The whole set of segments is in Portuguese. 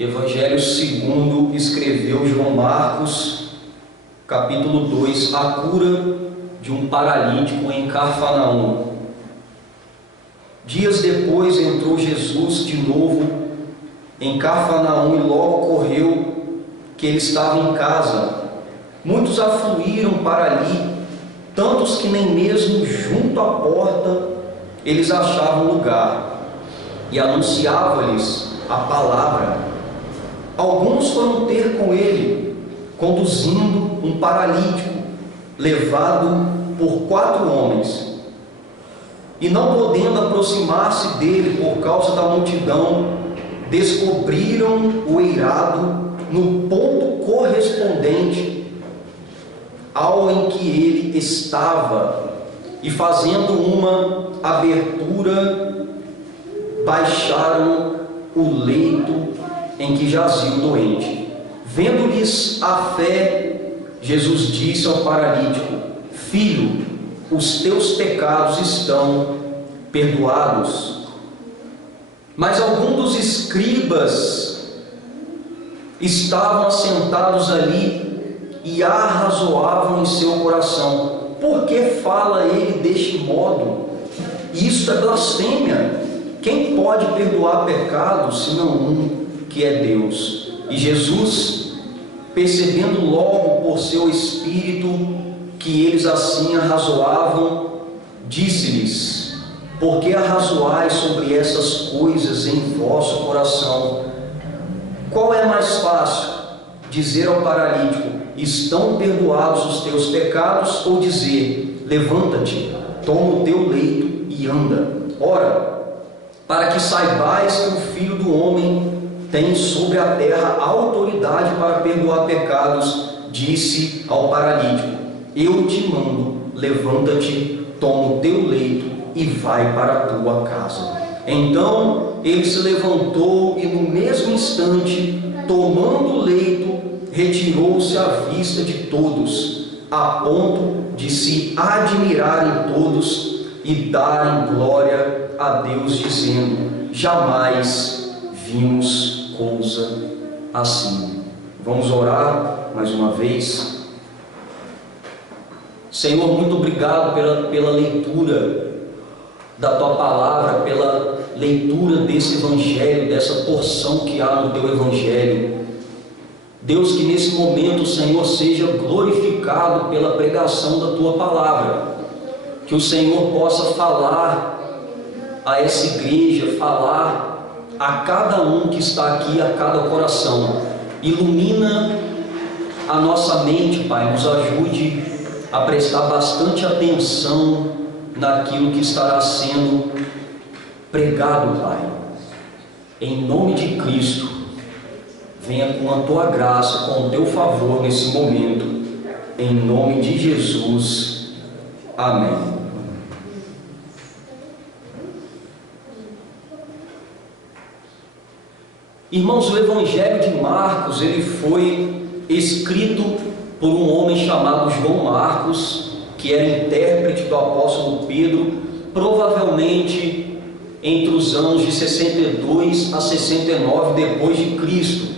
Evangelho segundo escreveu João Marcos, capítulo 2, a cura de um paralítico em Cafarnaum. Dias depois entrou Jesus de novo em Cafarnaum e logo ocorreu que ele estava em casa. Muitos afluíram para ali, tantos que nem mesmo junto à porta eles achavam lugar, e anunciava-lhes a palavra. Alguns foram ter com ele, conduzindo um paralítico, levado por 4 homens. E não podendo aproximar-se dele por causa da multidão, descobriram o eirado no ponto correspondente ao em que ele estava, e fazendo uma abertura, baixaram o leito em que jazia o doente. Vendo-lhes a fé, Jesus disse ao paralítico: Filho, os teus pecados estão perdoados. Mas alguns dos escribas estavam assentados ali e arrazoavam em seu coração: por que fala ele deste modo? Isto é blasfêmia. Quem pode perdoar pecados senão um, que é Deus? E Jesus, percebendo logo por seu espírito que eles assim arrazoavam, disse-lhes: por que arrazoais sobre essas coisas em vosso coração? Qual é mais fácil, dizer ao paralítico: estão perdoados os teus pecados, ou dizer: levanta-te, toma o teu leito e anda? Ora, para que saibais que o Filho do Homem tem sobre a terra autoridade para perdoar pecados, disse ao paralítico: eu te mando, levanta-te, toma o teu leito e vai para a tua casa. Então ele se levantou e no mesmo instante, tomando o leito, retirou-se à vista de todos, a ponto de se admirarem todos e darem glória a Deus, dizendo: jamais vimos coisa assim. Vamos orar mais uma vez. Senhor, muito obrigado pela leitura da Tua Palavra, pela leitura desse Evangelho, dessa porção que há no Teu Evangelho. Deus, que nesse momento o Senhor seja glorificado pela pregação da Tua Palavra, que o Senhor possa falar a essa igreja, falar a cada um que está aqui, a cada coração. Ilumina a nossa mente, Pai, nos ajude a prestar bastante atenção naquilo que estará sendo pregado, Pai. Em nome de Cristo, venha com a Tua graça, com o Teu favor nesse momento, em nome de Jesus, amém. Irmãos, o Evangelho de Marcos, ele foi escrito por um homem chamado João Marcos, que era intérprete do apóstolo Pedro, provavelmente entre os anos de 62 a 69 depois de Cristo.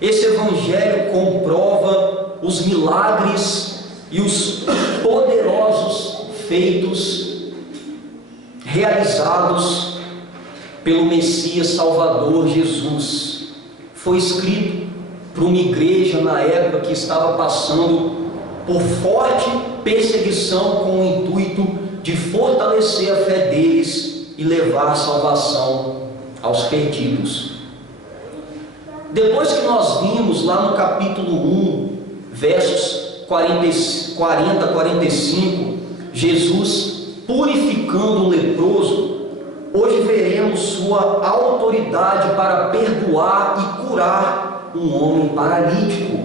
Esse Evangelho comprova os milagres e os poderosos feitos realizados pelo Messias Salvador Jesus. Foi escrito para uma igreja na época que estava passando por forte perseguição, com o intuito de fortalecer a fé deles e levar a salvação aos perdidos. Depois que nós vimos lá no capítulo 1, versos 40 a 45, Jesus purificando o leproso, hoje veremos sua autoridade para perdoar e curar um homem paralítico.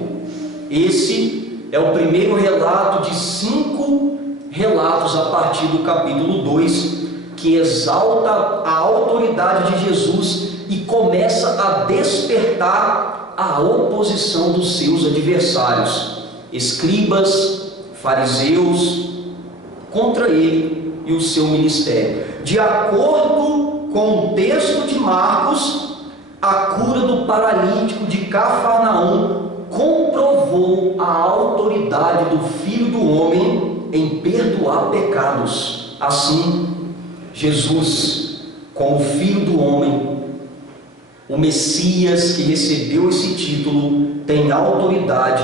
Esse é o primeiro relato de 5 relatos a partir do capítulo 2, que exalta a autoridade de Jesus e começa a despertar a oposição dos seus adversários, escribas, fariseus, contra ele e o seu ministério. De acordo com o texto de Marcos, a cura do paralítico de Cafarnaum comprovou a autoridade do Filho do Homem em perdoar pecados. Assim, Jesus, como Filho do Homem, o Messias que recebeu esse título, tem autoridade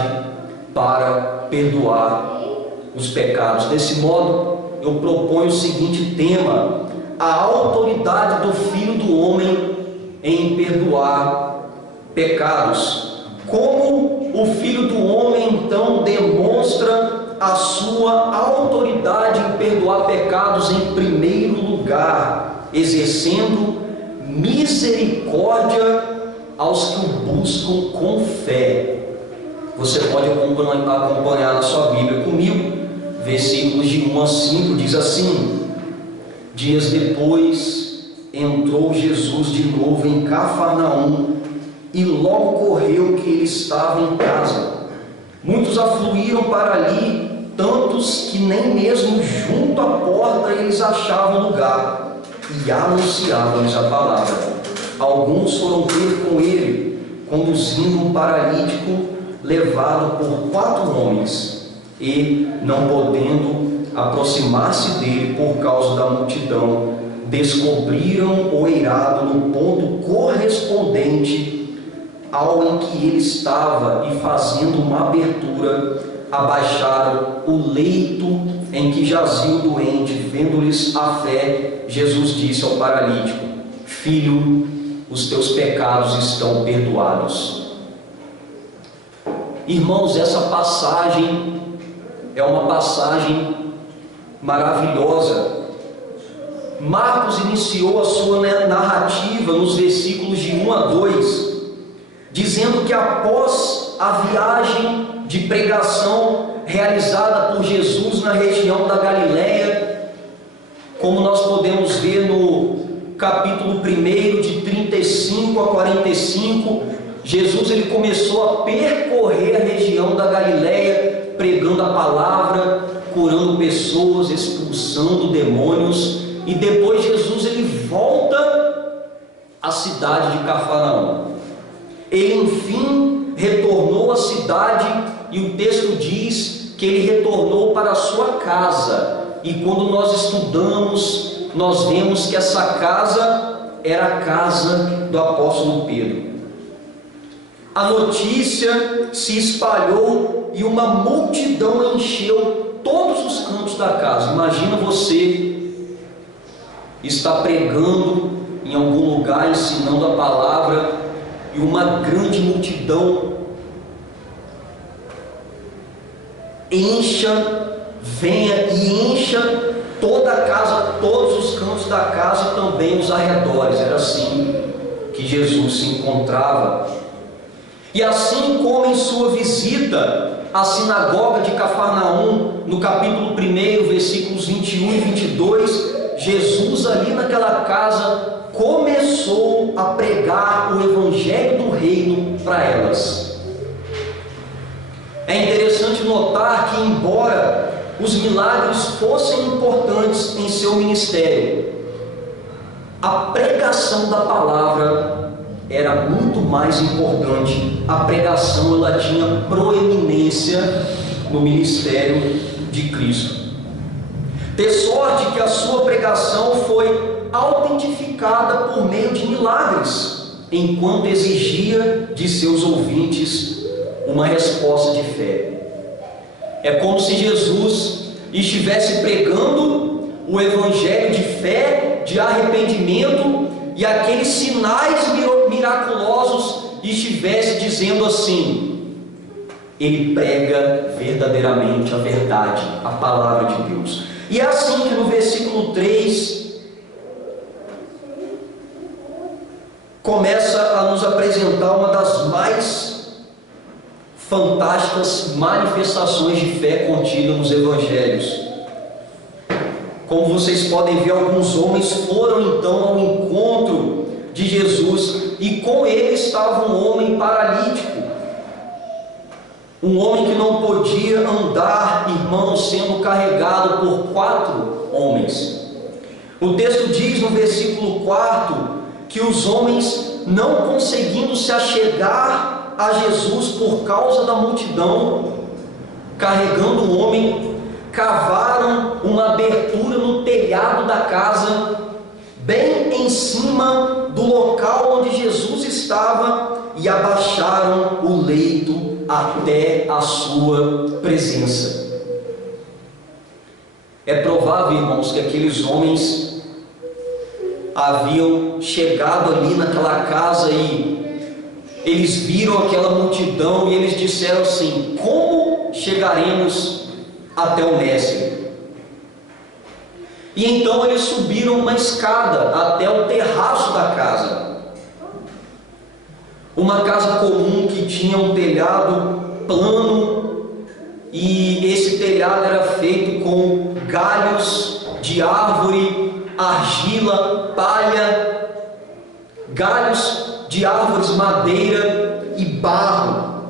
para perdoar os pecados. Desse modo, eu proponho o seguinte tema: a autoridade do Filho do Homem em perdoar pecados. Como o Filho do Homem então demonstra a sua autoridade em perdoar pecados? Em primeiro lugar, exercendo misericórdia aos que o buscam com fé. Você pode acompanhar na sua Bíblia comigo, versículos de 1 a 5, diz assim: dias depois entrou Jesus de novo em Cafarnaum, e logo correu que ele estava em casa. Muitos afluíram para ali, tantos que nem mesmo junto à porta eles achavam lugar, e anunciavam-lhes a palavra. Alguns foram ter com ele, conduzindo um paralítico levado por 4 homens, e, não podendo aproximar-se dele por causa da multidão, descobriram o eirado no ponto correspondente ao em que ele estava, e fazendo uma abertura, abaixaram o leito em que jazia o doente. Vendo-lhes a fé, Jesus disse ao paralítico: filho, os teus pecados estão perdoados. Irmãos, essa passagem é uma passagem maravilhosa. Marcos iniciou a sua narrativa nos versículos de 1 a 2, dizendo que após a viagem de pregação realizada por Jesus na região da Galileia, como nós podemos ver no capítulo 1, de 35 a 45, Jesus ele começou a percorrer a região da Galileia, pregando a palavra, curando pessoas, expulsando demônios. E depois Jesus ele volta à cidade de Cafarnaum. Ele enfim retornou à cidade, e o texto diz que ele retornou para a sua casa. E quando nós estudamos, nós vemos que essa casa era a casa do apóstolo Pedro. A notícia se espalhou e uma multidão encheu todos os cantos da casa. Imagina você está pregando em algum lugar, ensinando a palavra, e uma grande multidão venha e encha toda a casa, todos os cantos da casa e também os arredores. Era assim que Jesus se encontrava. E assim como em sua visita à sinagoga de Cafarnaum, no capítulo 1, versículos 21 e 22, Jesus ali naquela casa começou a pregar o evangelho do reino para elas. É interessante notar que, embora os milagres fossem importantes em seu ministério, a pregação da palavra era muito mais importante. A pregação ela tinha proeminência no ministério de Cristo. De sorte que a sua pregação foi autentificada por meio de milagres, enquanto exigia de seus ouvintes uma resposta de fé. É como se Jesus estivesse pregando o evangelho de fé, de arrependimento, e aqueles sinais miraculosos estivesse dizendo assim: ele prega verdadeiramente a verdade, a palavra de Deus. E é assim que no versículo 3 começa a nos apresentar uma das mais fantásticas manifestações de fé contidas nos evangelhos. Como vocês podem ver, alguns homens foram então ao encontro de Jesus, e com ele estava um homem paralítico, um homem que não podia andar, irmãos, sendo carregado por 4 homens. O texto diz no versículo 4 que os homens não conseguindo se achegar a Jesus por causa da multidão, carregando o homem, cavaram uma abertura no telhado da casa, bem em cima do local onde Jesus estava, e abaixaram o leito até a sua presença. É provável, irmãos, que aqueles homens haviam chegado ali naquela casa e eles viram aquela multidão e eles disseram assim: como chegaremos até o mestre? E então eles subiram uma escada até o terraço da casa. Uma casa comum que tinha um telhado plano, e esse telhado era feito com galhos de árvore, argila, palha, galhos de árvores, madeira e barro.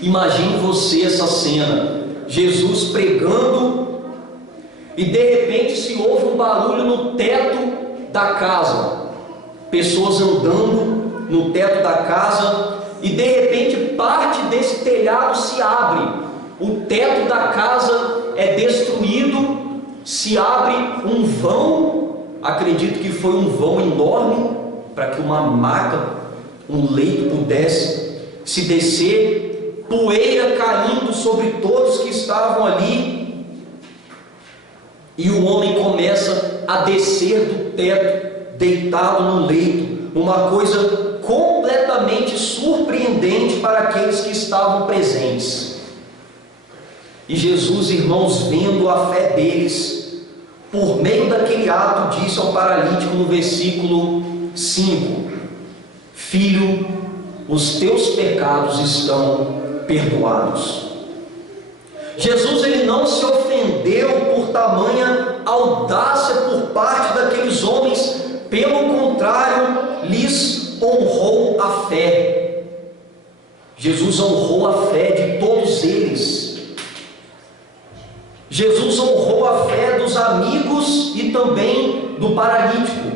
Imagine você essa cena: Jesus pregando e de repente se ouve um barulho no teto da casa, pessoas andando no teto da casa, e de repente parte desse telhado se abre, o teto da casa é destruído, se abre um vão, acredito que foi um vão enorme, para que uma maca, um leito pudesse se descer, poeira caindo sobre todos que estavam ali, e o homem começa a descer do teto, deitado no leito, uma coisa completamente surpreendente para aqueles que estavam presentes. E Jesus, irmãos, vendo a fé deles, por meio daquele ato, disse ao paralítico no versículo 5: Filho, os teus pecados estão perdoados. Jesus, ele não se ofendeu por tamanha audácia por parte daqueles homens, pelo contrário, lhes honrou a fé. Jesus honrou a fé de todos eles. Jesus honrou a fé dos amigos e também do paralítico.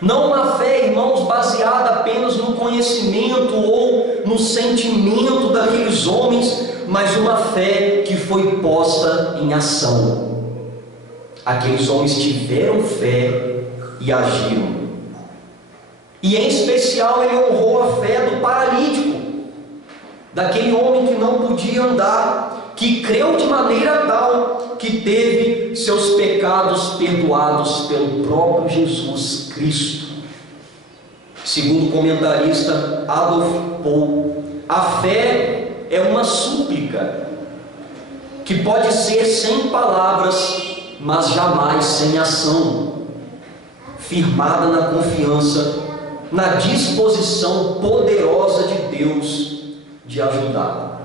Não uma fé, irmãos, baseada apenas no conhecimento ou no sentimento daqueles homens, mas uma fé que foi posta em ação. Aqueles homens tiveram fé e agiram. E em especial ele honrou a fé do paralítico, daquele homem que não podia andar, que creu de maneira tal que teve seus pecados perdoados pelo próprio Jesus Cristo. Segundo o comentarista Adolf Paul, a fé é uma súplica que pode ser sem palavras, mas jamais sem ação, firmada na confiança, na disposição poderosa de Deus de ajudar.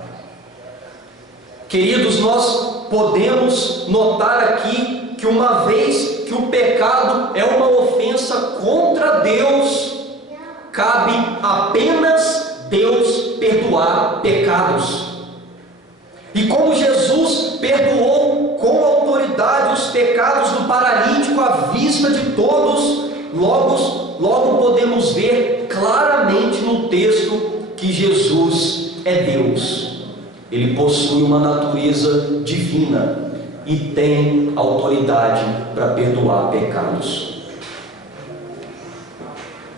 Queridos, nós podemos notar aqui que uma vez que o pecado é uma ofensa contra Deus, cabe apenas Deus perdoar pecados. E como Jesus perdoou com autoridade os pecados do paralítico à vista de todos, logo podemos ver claramente no texto que Jesus é Deus. Ele possui uma natureza divina e tem autoridade para perdoar pecados.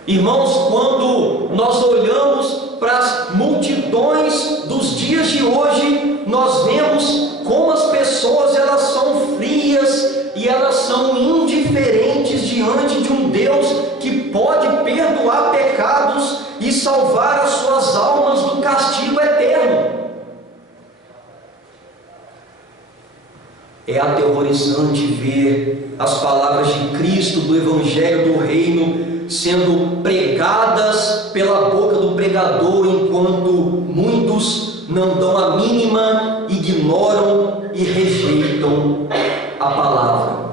Irmãos, quando nós olhamos para as multidões dos dias de hoje, nós vemos como as pessoas elas são frias e elas são indiferentes diante de um Deus que pode perdoar pecados e salvar as suas almas do castigo eterno. É aterrorizante ver as palavras de Cristo do Evangelho do Reino sendo pregadas pela boca do pregador, enquanto muitos não dão a mínima, ignoram e rejeitam a palavra.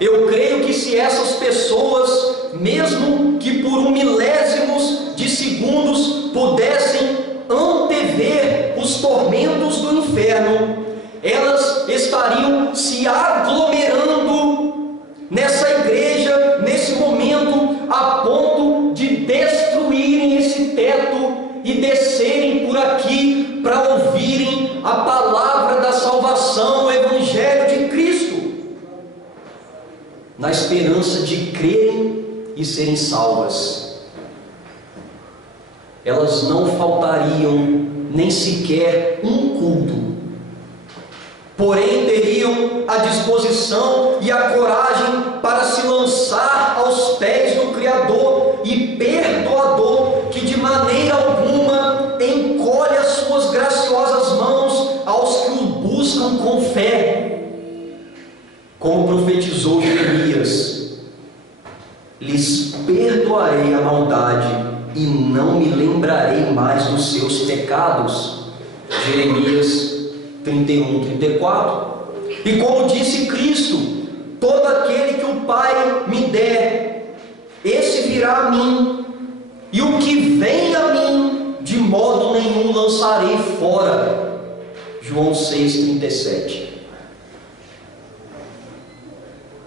Eu creio que se essas pessoas, mesmo que por milésimos de segundos, pudessem antever os tormentos do inferno, elas estariam se aglomerando nessa igreja, nesse momento, a ponto de destruírem esse teto e descerem por aqui para ouvirem a palavra da salvação, o Evangelho de Cristo, na esperança de crerem e serem salvas. Elas não faltariam nem sequer um culto, porém teriam a disposição e a coragem para se lançar aos pés do Criador e Perdoador, que de maneira alguma encolhe as suas graciosas mãos aos que o buscam com fé. Como profetizou Jeremias: lhes perdoarei a maldade e não me lembrarei mais dos seus pecados. Jeremias 31, 34. E como disse Cristo: todo aquele que o Pai me der, esse virá a mim, e o que vem a mim, de modo nenhum lançarei fora. João 6,37.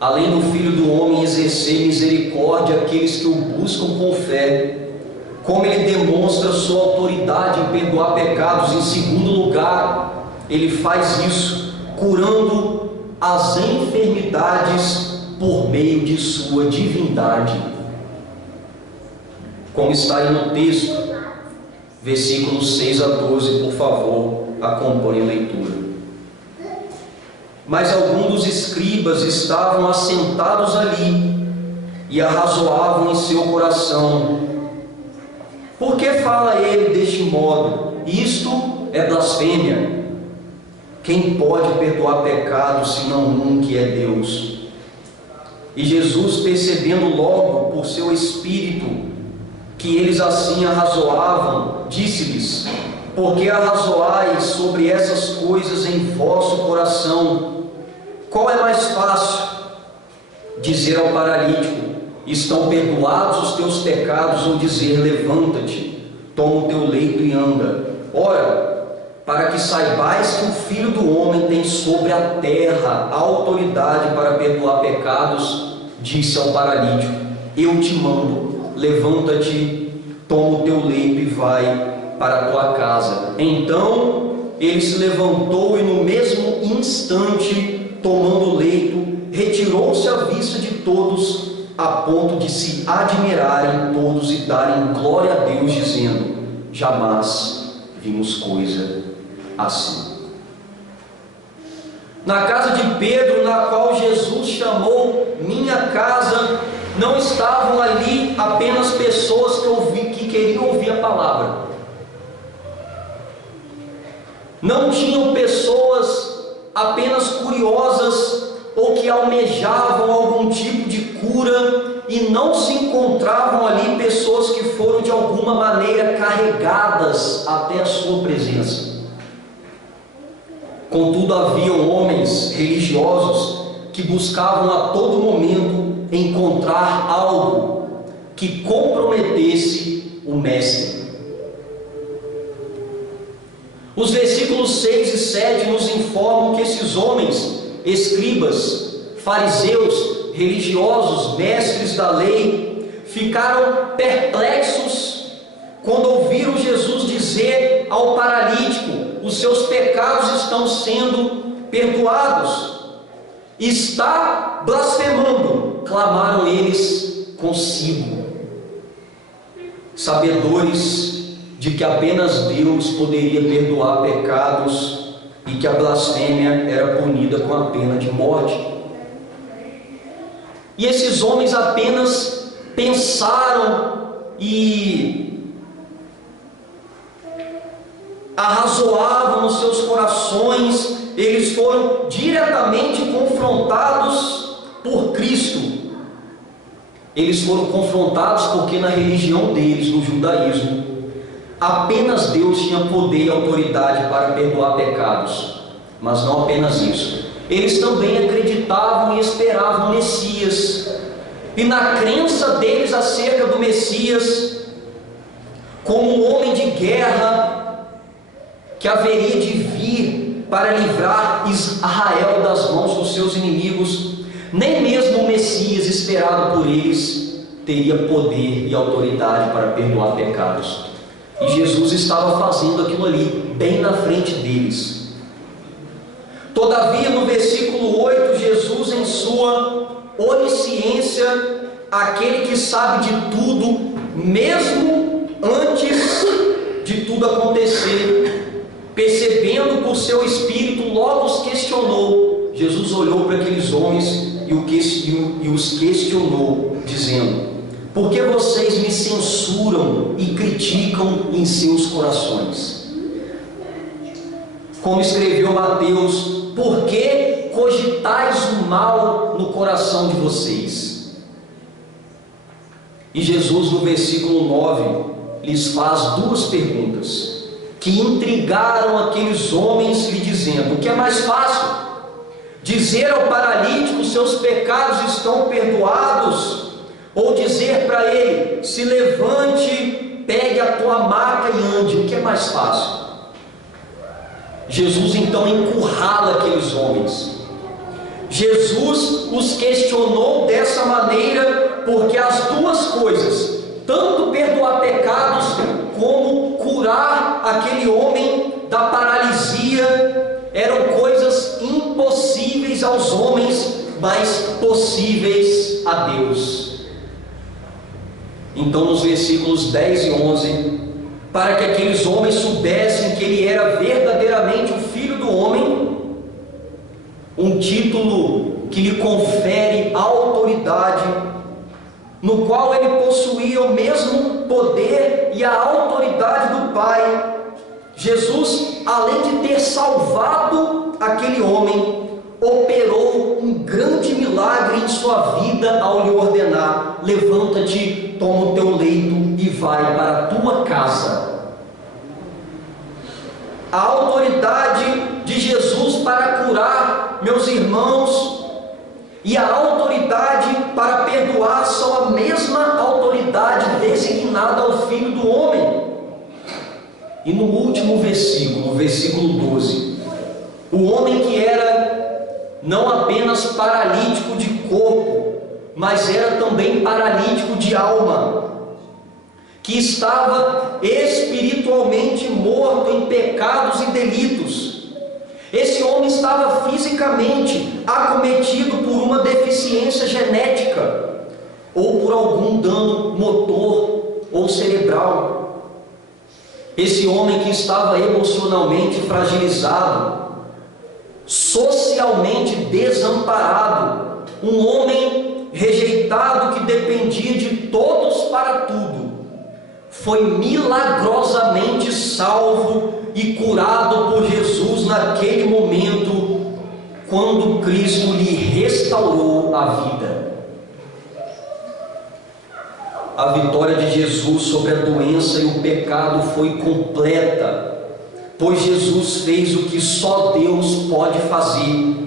Além do Filho do Homem exercer misericórdia àqueles que o buscam com fé, como ele demonstra sua autoridade em perdoar pecados, em segundo lugar, ele faz isso curando as enfermidades por meio de sua divindade. Como está aí no texto, versículos 6 a 12, por favor, acompanhe a leitura. Mas alguns dos escribas estavam assentados ali e arrazoavam em seu coração: por que fala ele deste modo? Isto é blasfêmia. Quem pode perdoar pecados senão um, que é Deus? E Jesus, percebendo logo por seu espírito que eles assim arrazoavam, disse-lhes: por que arrazoais sobre essas coisas em vosso coração? Qual é mais fácil? Dizer ao paralítico: estão perdoados os teus pecados, ou dizer: levanta-te, toma o teu leito e anda? Ora, para que saibais que o Filho do Homem tem sobre a terra autoridade para perdoar pecados, disse ao paralítico: eu te mando, levanta-te, toma o teu leito e vai para a tua casa. Então ele se levantou e no mesmo instante, tomando o leito, retirou-se à vista de todos, a ponto de se admirarem todos e darem glória a Deus, dizendo: jamais vimos coisa assim. Na casa de Pedro, na qual Jesus chamou minha casa, não estavam ali apenas pessoas que queriam ouvir a palavra. Não tinham pessoas apenas curiosas ou que almejavam algum tipo de cura, e não se encontravam ali pessoas que foram de alguma maneira carregadas até a sua presença. Contudo, haviam homens religiosos que buscavam a todo momento encontrar algo que comprometesse o Mestre. Os versículos 6 e 7 nos informam que esses homens, escribas, fariseus, religiosos, mestres da lei, ficaram perplexos quando ouviram Jesus dizer ao paralítico: os seus pecados estão sendo perdoados. Está blasfemando, clamaram eles consigo, sabedores de que apenas Deus poderia perdoar pecados e que a blasfêmia era punida com a pena de morte. E esses homens apenas pensaram e arrazoavam nos seus corações. Eles foram diretamente confrontados por Cristo. Eles foram confrontados porque na religião deles, no judaísmo, apenas Deus tinha poder e autoridade para perdoar pecados. Mas não apenas isso, eles também acreditavam e esperavam o Messias. E na crença deles acerca do Messias, como um homem de guerra que haveria de vir para livrar Israel das mãos dos seus inimigos, nem mesmo o Messias esperado por eles teria poder e autoridade para perdoar pecados. E Jesus estava fazendo aquilo ali, bem na frente deles. Todavia, no versículo 8, Jesus, em sua onisciência, aquele que sabe de tudo, mesmo antes de tudo acontecer, percebendo por seu espírito, logo os questionou. Jesus olhou para aqueles homens e os questionou, dizendo: por que vocês me censuram e criticam em seus corações? Como escreveu Mateus: por que cogitais o mal no coração de vocês? E Jesus, no versículo 9, lhes faz duas perguntas que intrigaram aqueles homens, lhe dizendo: o que é mais fácil? Dizer ao paralítico: seus pecados estão perdoados? Ou dizer para ele: se levante, pegue a tua maca e ande? O que é mais fácil? Jesus então encurrala aqueles homens. Jesus os questionou dessa maneira porque as duas coisas, tanto perdoar pecados como curar aquele homem da paralisia, eram coisas impossíveis aos homens, mas possíveis a Deus. Então, nos versículos 10 e 11, para que aqueles homens soubessem que ele era verdadeiramente o Filho do Homem, um título que lhe confere autoridade, no qual ele possuía o mesmo poder e a autoridade do Pai, Jesus, além de ter salvado aquele homem, operou um grande milagre em sua vida ao lhe ordenar: levanta-te, toma o teu leito e vai para a tua casa. A autoridade de Jesus para curar, meus irmãos, e a autoridade para perdoar são a mesma autoridade designada ao Filho do Homem. E no último versículo, versículo 12, o homem que era não apenas paralítico de corpo, mas era também paralítico de alma, que estava espiritualmente morto em pecados e delitos. Esse homem estava fisicamente acometido por uma deficiência genética, ou por algum dano motor ou cerebral. Esse homem que estava emocionalmente fragilizado, socialmente desamparado, um homem rejeitado que dependia de todos para tudo, foi milagrosamente salvo e curado por Jesus naquele momento, quando Cristo lhe restaurou a vida. A vitória de Jesus sobre a doença e o pecado foi completa, pois Jesus fez o que só Deus pode fazer.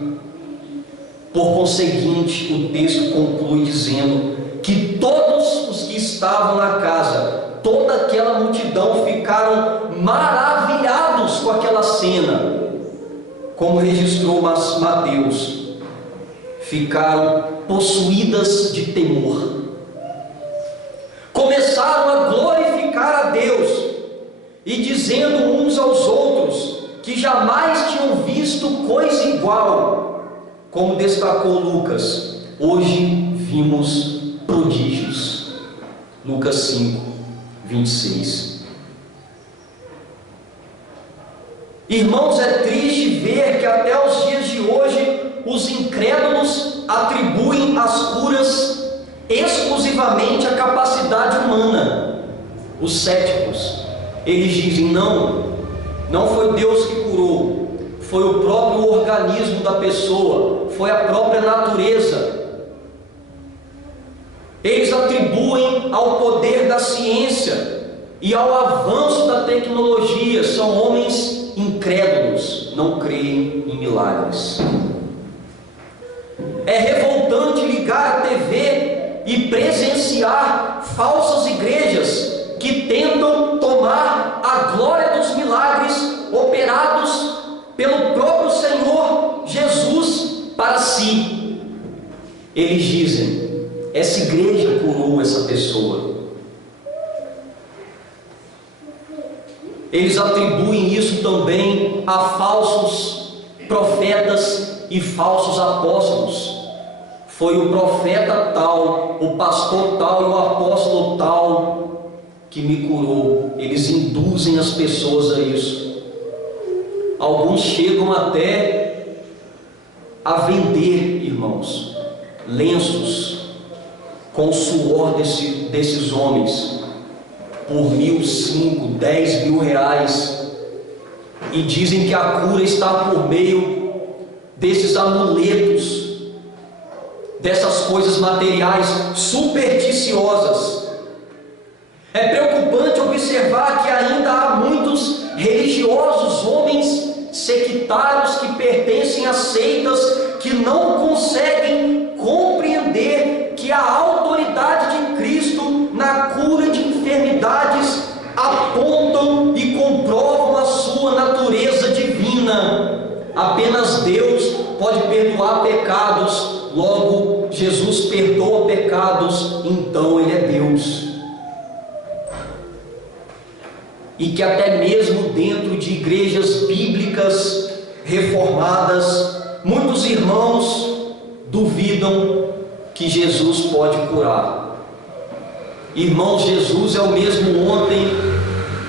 Por conseguinte, o texto conclui dizendo que todos os que estavam na casa, toda aquela multidão, ficaram maravilhados com aquela cena, como registrou Mateus. Ficaram possuídas de temor. Começaram a glorificar a Deus e dizendo uns aos outros que jamais tinham visto coisa igual. Como destacou Lucas: hoje vimos prodígios. Lucas 5, 26. Irmãos, é triste ver que até os dias de hoje os incrédulos atribuem as curas exclusivamente à capacidade humana. Os céticos, eles dizem: não foi Deus que curou, foi o próprio organismo da pessoa, foi a própria natureza. Eles atribuem ao poder da ciência e ao avanço da tecnologia. São homens incrédulos, não creem em milagres. É revoltante ligar a TV e presenciar falsas igrejas que tentam tomar a glória dos milagres operados pelo próprio Senhor Jesus para si. Eles dizem: essa igreja curou essa pessoa. Eles atribuem isso também a falsos profetas e falsos apóstolos. Foi o profeta tal, o pastor tal e o apóstolo tal que me curou. Eles induzem as pessoas a isso. Alguns chegam até a vender, irmãos, lenços com o suor desses homens por 1.000, 5, 10 mil reais, e dizem que a cura está por meio desses amuletos, dessas coisas materiais supersticiosas. É preocupante observar que ainda há muitos religiosos, homens sectários que pertencem a seitas, que não conseguem compreender que a autoridade de Cristo na cura de enfermidades apontam e comprovam a sua natureza divina. Apenas Deus pode perdoar pecados. Logo, Jesus perdoa pecados, então Ele é Deus. E que até mesmo dentro de igrejas bíblicas reformadas, muitos irmãos duvidam que Jesus pode curar. Irmãos, Jesus é o mesmo ontem,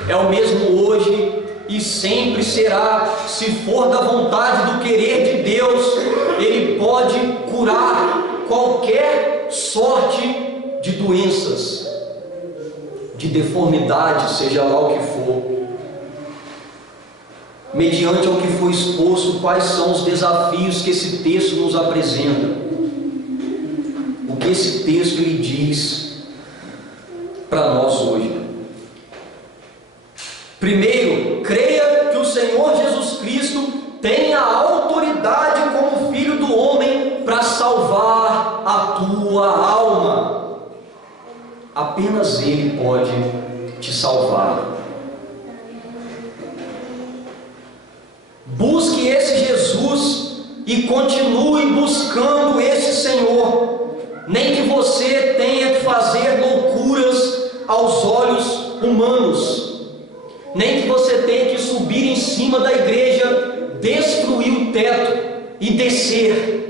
é o mesmo hoje e sempre será. Se for da vontade do querer de Deus, Ele pode curar qualquer sorte de doenças, de deformidade, seja lá o que for. Mediante ao que foi exposto, quais são os desafios que esse texto nos apresenta? O que esse texto lhe diz para nós hoje? Primeiro, creia que o Senhor Jesus Cristo tem a autoridade como Filho do Homem para salvar a tua alma. Apenas Ele pode te salvar. Busque esse Jesus e continue buscando esse Senhor. Nem que você tenha que fazer loucuras aos olhos humanos, nem que você tenha que subir em cima da igreja, destruir o teto e descer.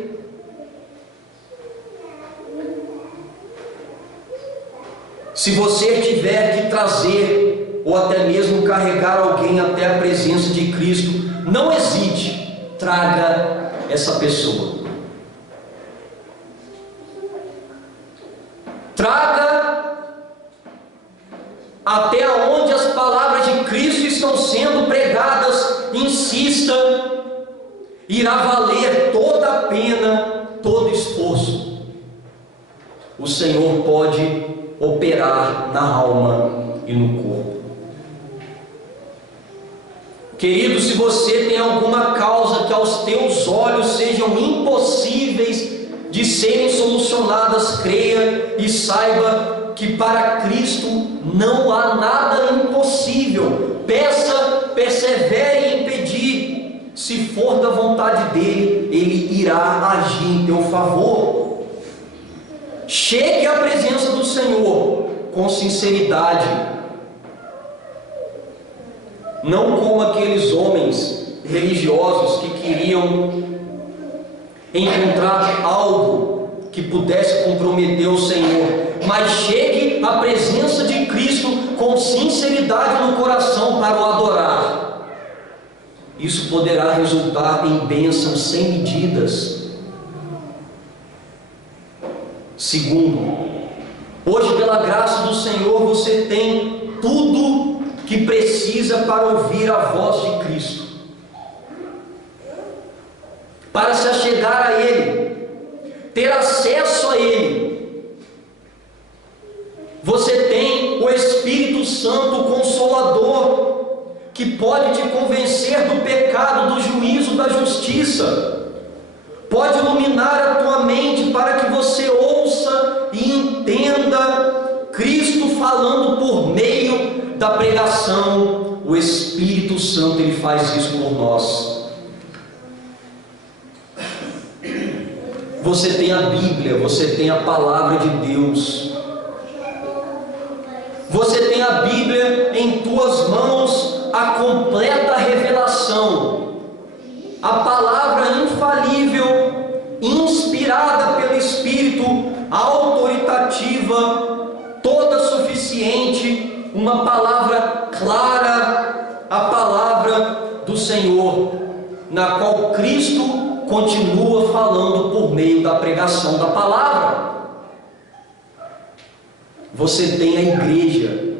Se você tiver que trazer ou até mesmo carregar alguém até a presença de Cristo, não hesite, traga essa pessoa. Traga até onde as palavras de Cristo estão sendo pregadas, insista, irá valer toda a pena, todo esforço. O Senhor pode operar na alma e no corpo. Querido, se você tem alguma causa que aos teus olhos sejam impossíveis de serem solucionadas, creia e saiba que para Cristo não há nada impossível. Peça, persevere em pedir. Se for da vontade dele, ele irá agir em teu favor. Chegue à presença do Senhor com sinceridade, não como aqueles homens religiosos que queriam encontrar algo que pudesse comprometer o Senhor, mas chegue à presença de Cristo com sinceridade no coração para o adorar. Isso poderá resultar em bênçãos sem medidas. Segundo, hoje, pela graça do Senhor, você tem tudo que precisa para ouvir a voz de Cristo, para se achegar a Ele, ter acesso a Ele. Você tem o Espírito Santo Consolador, que pode te convencer do pecado, do juízo, da justiça. Pode iluminar a tua mente para que você ouça e entenda Cristo falando por meio da pregação. O Espírito Santo, Ele faz isso por nós. Você tem a Bíblia, você tem a palavra de Deus. Você tem a Bíblia em tuas mãos, a completa revelação, a palavra infalível, inspirada pelo Espírito, autoritativa, toda suficiente, uma palavra clara, a palavra do Senhor, na qual Cristo continua falando por meio da pregação da palavra. Você tem a igreja,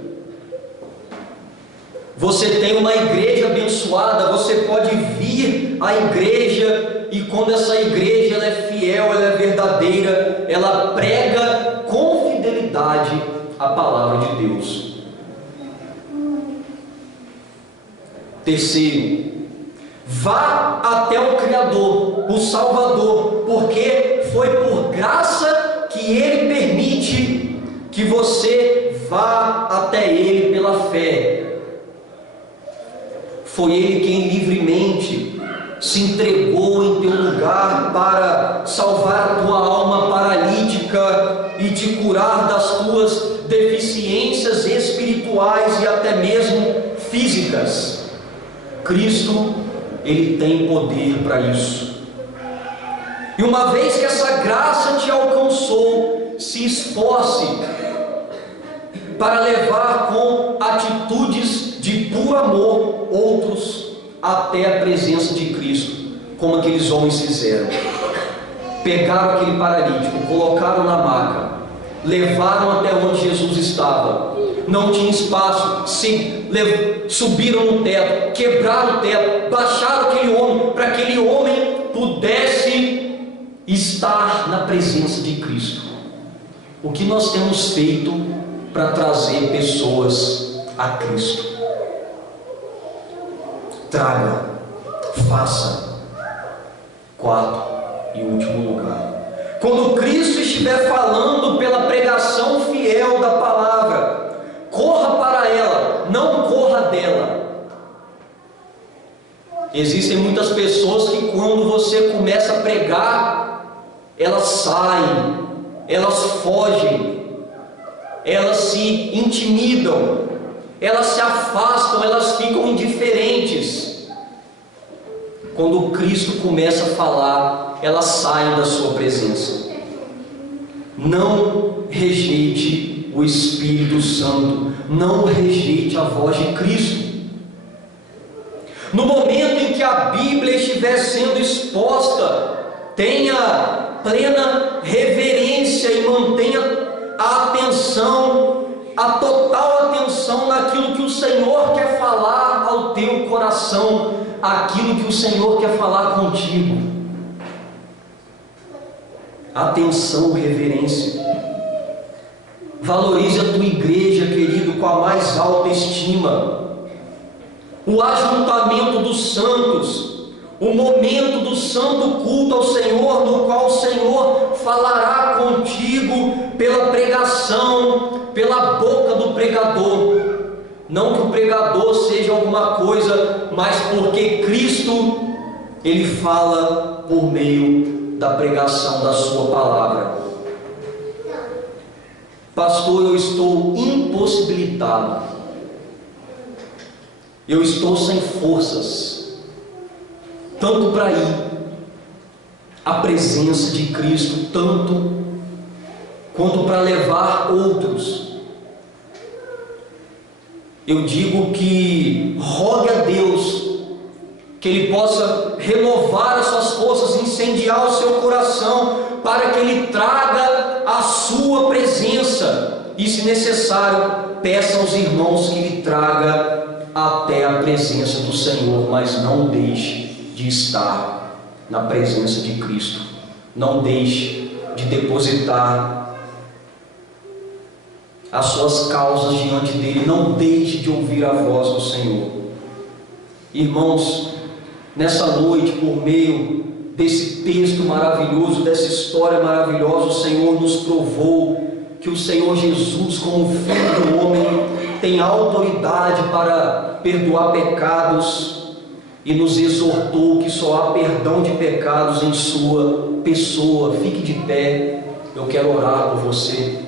você tem uma igreja abençoada, você pode vir à igreja, e quando essa igreja ela é fiel, ela é verdadeira, ela prega com fidelidade a palavra de Deus. Terceiro, vá até o Criador, o Salvador, porque foi por graça que Ele permite que você vá até Ele pela fé. Foi Ele quem livremente se entregou em teu lugar para salvar a tua alma paralítica e te curar das tuas deficiências espirituais e até mesmo físicas. Cristo, Ele tem poder para isso. E uma vez que essa graça te alcançou, se esforce para levar com atitudes de puro amor outros até a presença de Cristo, como aqueles homens fizeram. Pegaram aquele paralítico, colocaram na maca, levaram até onde Jesus estava. Não tinha espaço, subiram no teto, quebraram o teto, baixaram aquele homem, para que aquele homem pudesse estar na presença de Cristo. O que nós temos feito para trazer pessoas a Cristo? Traga, faça. Quarto e último lugar, quando Cristo estiver falando pela pregação fiel da palavra, corra para ela, não corra dela. Existem muitas pessoas que quando você começa a pregar, elas saem, elas fogem, elas se intimidam, elas se afastam, elas ficam indiferentes. Quando Cristo começa a falar, elas saem da sua presença. Não rejeite o Espírito Santo, não rejeite a voz de Cristo. No momento em que a Bíblia estiver sendo exposta, tenha plena reverência e mantenha a atenção, a total atenção naquilo que o Senhor quer falar ao teu coração, aquilo que o Senhor quer falar contigo. Atenção, reverência. Valorize a tua igreja, querido, com a mais alta estima. O ajuntamento dos santos, o momento do santo culto ao Senhor, no qual o Senhor falará contigo pela pregação, pela boca do pregador. Não que o pregador seja alguma coisa, mas porque Cristo, Ele fala por meio da pregação da sua palavra. Pastor, eu estou impossibilitado. Eu estou sem forças, tanto para ir à presença de Cristo, tanto quanto para levar outros. Eu digo que rogue a Deus que Ele possa renovar as suas forças, incendiar o seu coração, para que Ele traga a sua presença, e se necessário, peça aos irmãos que Ele traga até a presença do Senhor, mas não deixe de estar na presença de Cristo, não deixe de depositar as suas causas diante dele, não deixe de ouvir a voz do Senhor. Irmãos, nessa noite, por meio desse texto maravilhoso, dessa história maravilhosa, o Senhor nos provou que o Senhor Jesus, como Filho do homem, tem autoridade para perdoar pecados, e nos exortou que só há perdão de pecados em sua pessoa, fique de pé, eu quero orar por você.